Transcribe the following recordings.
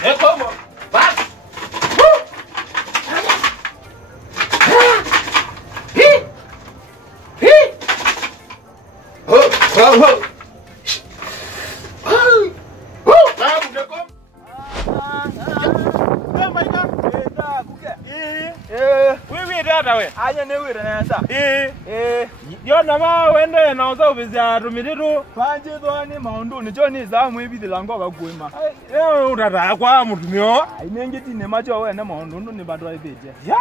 Como? Bas. Anya ne wira na sa. Yo na ma wende na uza ubizia rumidiru. Panje do ni maundu ni joni za mu ibidi lango ga kuima. Udada kwa mutumio. Inenge ti ne macho we na maundu ndo ni bandu aibeje. Ya.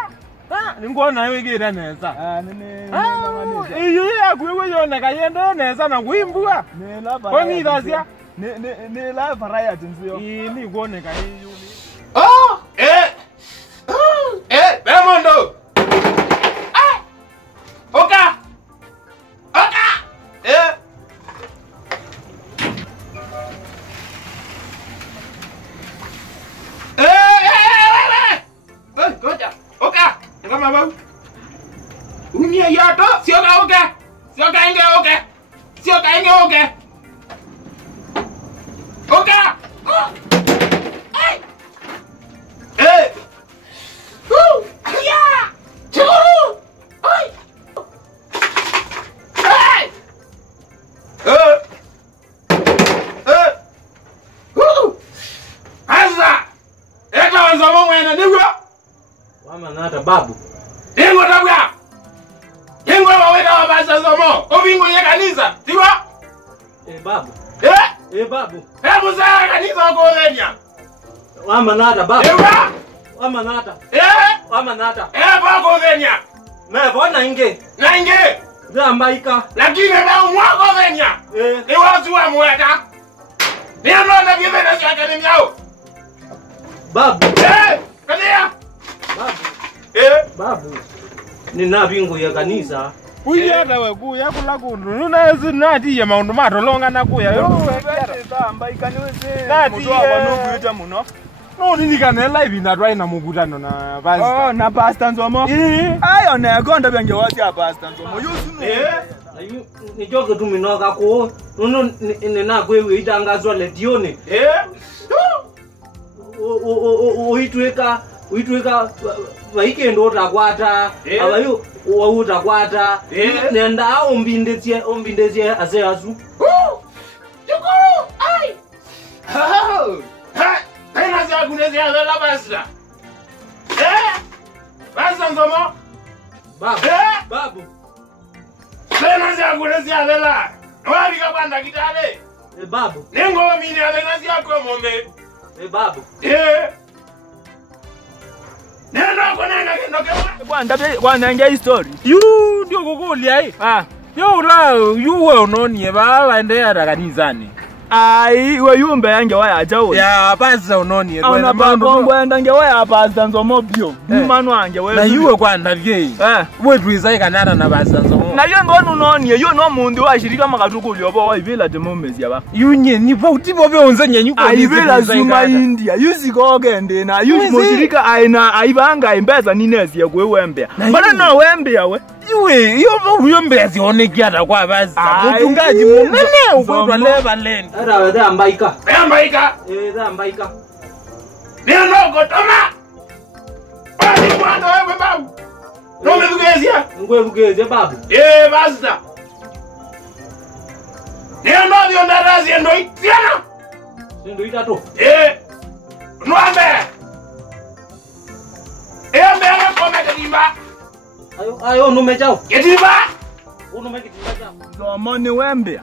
Ningo na wewe gira neza. Nene. Iyo ya kuwe yo na kayende neza na kuimbua. Ne la ba. Ko ni dasia. Ne la varaya tinzio. Ni kuone ka hiyo ni. Oh! Bemondo! Oka! Goja! Oka! Ngama bau? Unia yato, sioka oka! Sioka inge oka! Sioka inge oka! Oka! Wamanata babu. Yengo tabwa. Yengo waweka wabasa somo. Obingo ya kanisa. Tiwa? Babu. Babu. Hebu saa kanisa uko Kenya. Wamanata babu. Ewa? Wamanata. Wamanata. Bako Kenya. Mbona inge? Na inge. Zambaika. Lakini ba mwako Kenya. Ni watu wa mweka. Ni amna bibi na shaka ni yao. Babu. Kalia. Babu. Babu. Nina bingu ya kanisa. Kuya dawe kuya kula kundu. Nuna zinati ya maundu matolonga na kuya. Zambaika ni wese. Nati wano kuita muno. No nini kana live na try na mukutano na pastor. Oh na pastor Nzomo. Ayo na konda byange wasi ya pastor Nzomo. Yusu Ayu ni joke tu minoka ko. Nuno nina kwewe itangazwa letione. Uitweka weekend utakwata abayo utakwata nenda ombindezie ase asu Chukuru ai tena za kunezia la basa basa Nzomo babu babu tena za kunezia la wapi kapanda kitale babu nengo mimi alenazia kwa mombe babu nenda konanga kendo kwa nanga story. Yu ndio kukulia hii. Yo la yuwe unonie baba endea kanisani. Ai we yumbe yange waya jawo. Ya pasa unonie kwenda mambo ngwenda nge waya pasa Nzomo bio. Mumanu wange we. Na yuwe kwanda vye. We tuizai kanana na pasa Nzomo. Na yo ndo unonie yo no mundu wa shirika makatuku lyobo wa ivela demomezi yaba. Yunye ni bauti bobe onzenye nyuko ni ivela zuma India. Yusi kogende na yusi moshirika aina aibanga imbeza ninezi ya kwe wembe. Bana no wembe yawe. Yue yo mbezi onekiata kwa baza. Mutungaji munene ukwetwa leva land. Era ambaika. Ambaika. Ambaika. Neno gotoma. Bali kwando wewe babu. Nome lugezia. Ngwelugezia babu. Basta. Neno dio ndarazi ndo itiana. Ndo itato. Nuambe. Mbele kome kadimba. Ayo nume chao. Kadimba. Unume kitimba chao. Nzomo ni wembe.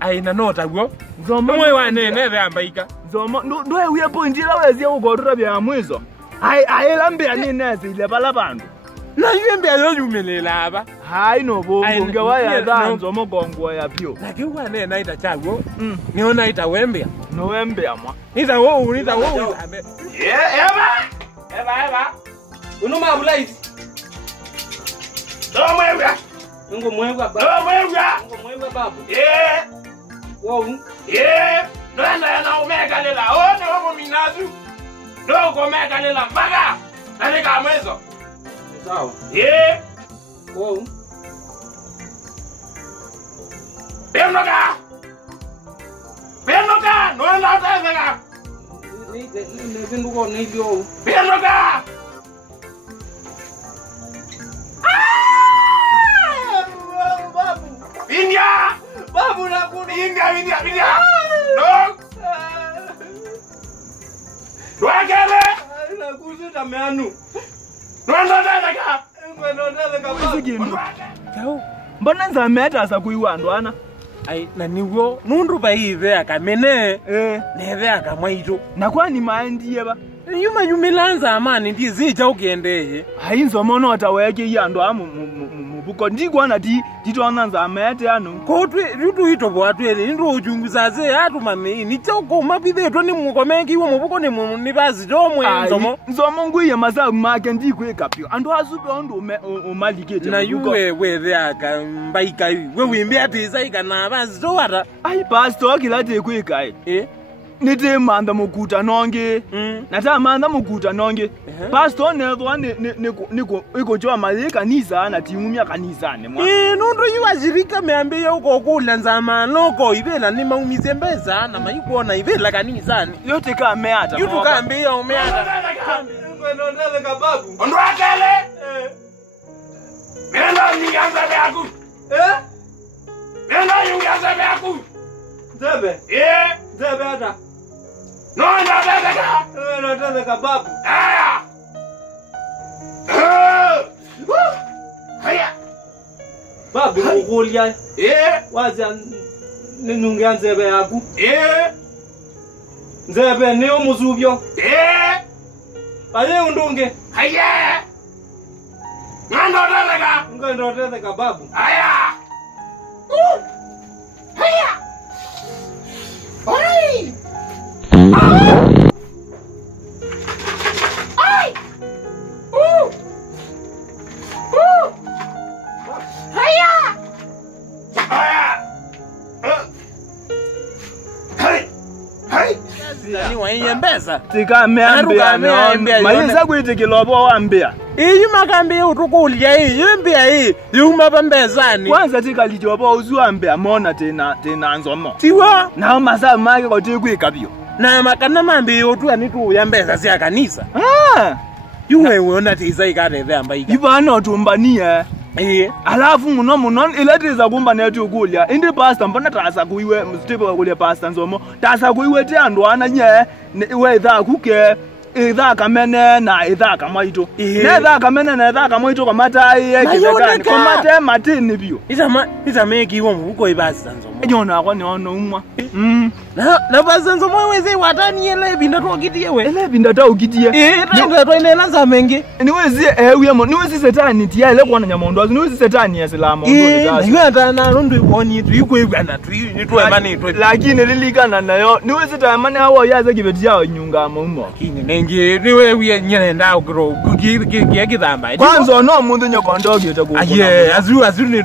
Aina nota gwo. Nzomo mwe wanene ve ambaika. Nzomo ndo uye pointira wezi ugodura bya mwizo. Ai lambe anineze ile balabantu. Na yembe yo yumelela aba. Hai no bo nge waya da Nzomo gongwa ya pio. Na kiwa nena ita chago. Niona ita wembe. No wembe amwa. Ita wo. Eba. Unuma bulaiti. Ndo mwebwa. Ngo mwebwa babu. Ndo mwebwa. Ngo mwebwa babu. Wow. Nenda na omega lela. One homo minazu. Ndo komega lela mpaka. Nani kamwezo. Sawa. Wow. Penoka. Nenda utazeka. vindu ko ni bio. Biendoka. India! Babu na kuni. India! No! Dwagele! Na kuzi tameanu. Ndondaka! Kau. Mbona nzameta asa kuiwandwana? Ai na niwo nundu baive akamene. Neve akamwaito. Na kwani maendiye ba? Yuma yumilanza amani ndizija ugendeye. Hayi nzomono taweke yando amu mubuko ndigwana titona nzamete ano. Kotwe rutu ito bwatwele ndo ujunguzaze atu mame ni choko mabide to ni mukomengi wo mubuko ni bazi domwe nzomo. Nzomo nguye masabu make ndikwekapyo. Ando azupe ondo umalikete. Na yuwe weve aka mbaika we wimbi atiza ikana bazi to wata. Ai pastor kilate kwekai. Nite manda mukuta nonge. Nata manda mukuta nonge. Pastor nezo niko joa malika nisa na tiumia kanisane mwa. Nundu yuwajirika meambe ya uko kula nzama noko ibela ni maumizembeza na maikuona ibela kanisani. Yote ka meata. Yutu kambe ya umeata. Ndondele kababu. Ndwakele. Menda nyanza beaku. Menda nyanza beaku. Zebe. Zebe ata. No, ndondele kababu. Aya. Haya. Babu ukulia. Wazi ninungia nzebe yaku. Nzebe niyo muzubyo. Aye undunge. Haya. Ndondele kababu. Aya. Haya. Oi. Ai. Haya. Ni wanyembeza. Tika meambia. Mayesa kuitikilobo wambia. Iyi makambi utukulia iyi mbia iyi yuma bambezani. Kwanza tika lijobo uzuambia mona tena nzomo. Tiwa Na masabu make kote kwekapyo. na makana mambi otu anitu yambeza sia kanisa. Yuwe Wona tiza ikane ambaika. Ibana tumbanie. Alafu muno iletiza kumba netu kulya. Indi pastor mbona tasa kuiwe mstipo kulya pastor nzomo. Tasa kuiwe tiandwana nye we idha kuke idha kamene na idha kamaito. Idha kamene na idha kamaito kamata yekizekani. Kamata matini bio. Isa meki wo muko ibasa nzomo. Nyona kwa nyono umwa. Na basa nzomo weze watani ele binda to kitiyewe. Ele binda ta ukitie. Ndio to ile lanza mengi. Niwezi uyemo niwezi setani tiya ele kwa nyamondo. Niwezi setani yesilamo ndo ndio ata na rundu iboni tuiko igana ni to emani to. Lakini lilikana nayo niwezi tamani hawo yaze kibeti yao nyunga mumo. Kini nengi niwe wiye nyene nda ukro kugidamba. Kwanza no mundu nyokondo gete ku. Aye azuru ni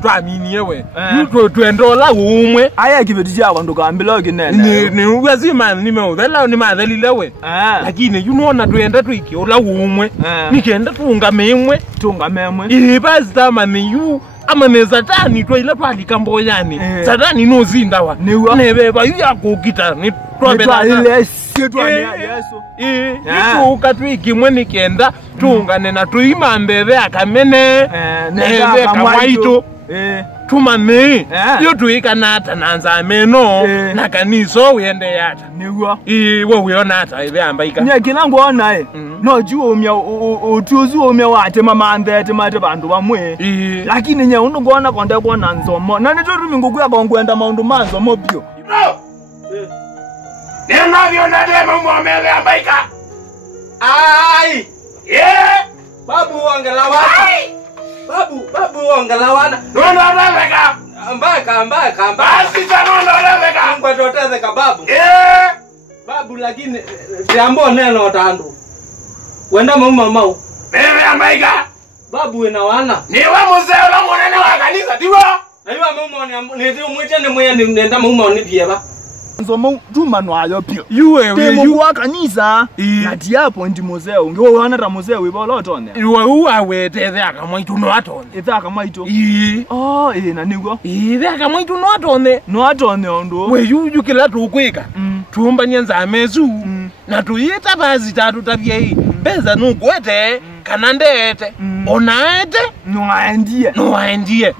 to amini yewe. Ni to endola umwe. Aya kibeti yao ndo kaambilo kinene. Ni uwazima nimeudela ni madhalilewe. Lakini yunoona tuenda tuikiola umwe. Nikenda tungamemwe. Ibazi tama ni yu ama ne satani to ile pali kamboyani. Satani no zindawa. Nebeba yu yakukita ni twabela ile setwa ya Yesu. Itu ukatwikimwe nikenda tungane na tuimambebe akamene. Nebe kamwaito. Tumame yo tuikanata nanza ameno na kaniso uyende yata niwa wo uyona ata ibe ambaika nyekina ngona no juo umya utuzu umya wate mamande temate bantu bamwe lakini nye unongona konde kona nzomo na nito rumingu kuya kongwenda maundu manzo mobio nena byona demo mwamele ambaika ai babu wangelawa Babu ongalawana. Ndondoleka. Mbaka. Basi ndondoleka. Ngwa totezeka babu. Babu lakini jambo neno otandu. Wenda mama. Mimi ambaika. Babu ina wana. Niwe mzee wa munene wa kanisa tiwa. Niwe mama ni ndio mwitene mwe nenda mama ni pieba. Nzomo dumano ayo pio. Yuwe wa kanisa. Na diapo ndi muzeo. Ngiwo wana ra muzeo ibolotone. Yuwe uwaweteze akamwitu no atone. Itha akamwitu. Na nigo. Itha akamwitu no atone. No atone ondo. We yu kila tukwika. Tumba nyenza amezu. na tuyita basi tatu tabye beza nugwete kana ndete onaete noaendie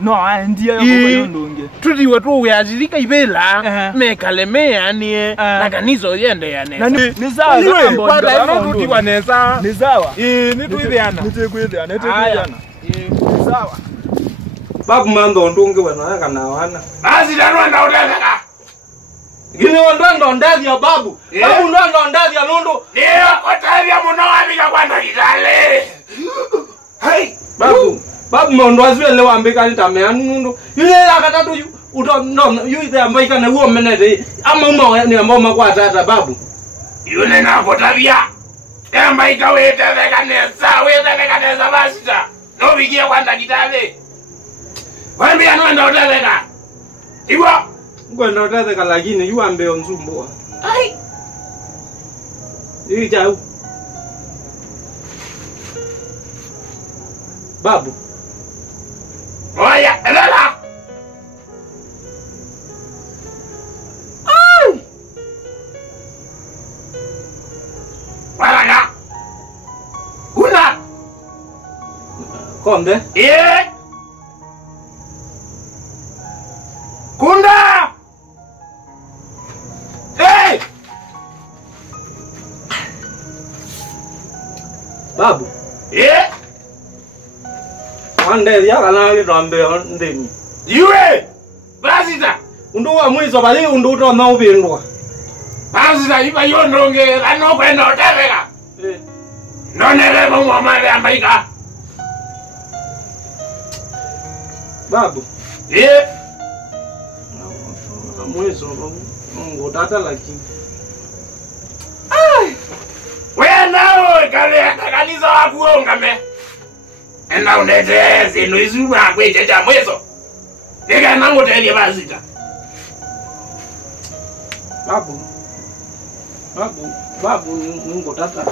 yondonge tutiwe tu uyazilika ibela mekalemea nie na kanizo yende ya nesa ni sawa kwa daima tutiwa nesa ni sawa ni tuitheana nitikuitheana ni sawa babu mando ndunge wana kana wana basi ndarwanda utetheka gini wandando ndathia babu babu ndando ndathia nundu niyo kotavia muno wabika kwa ndagitale babu mondo azwele wambika nitamea nundu yule akatatu yule ambaika na huo menete ama uma ni ambao makwa tata babu yule na kotavia ambaika wetetheka neza basi ta no bigia kwa ndagitale wambia nwenda utetheka iwa ngwenda utetheka lakini yu ambe onzumbua ai hii jau babu oya elela ai walaga kuna konde Kunda! Hey! Babu. Wande ya kana ngirambe ndemi. Yue! Basita. Undu wa mwizo bali undu to na ubindwa. Basita iba yondonge lano kwenda oteveka. Nonele mo mama ambaika. Babu. Mwezo ngo tata lakini ai wewe nao kale kanisa wakuonga me enda unete zinu izuba kwejeja mwezo nika nango tele bazita babu ngo tata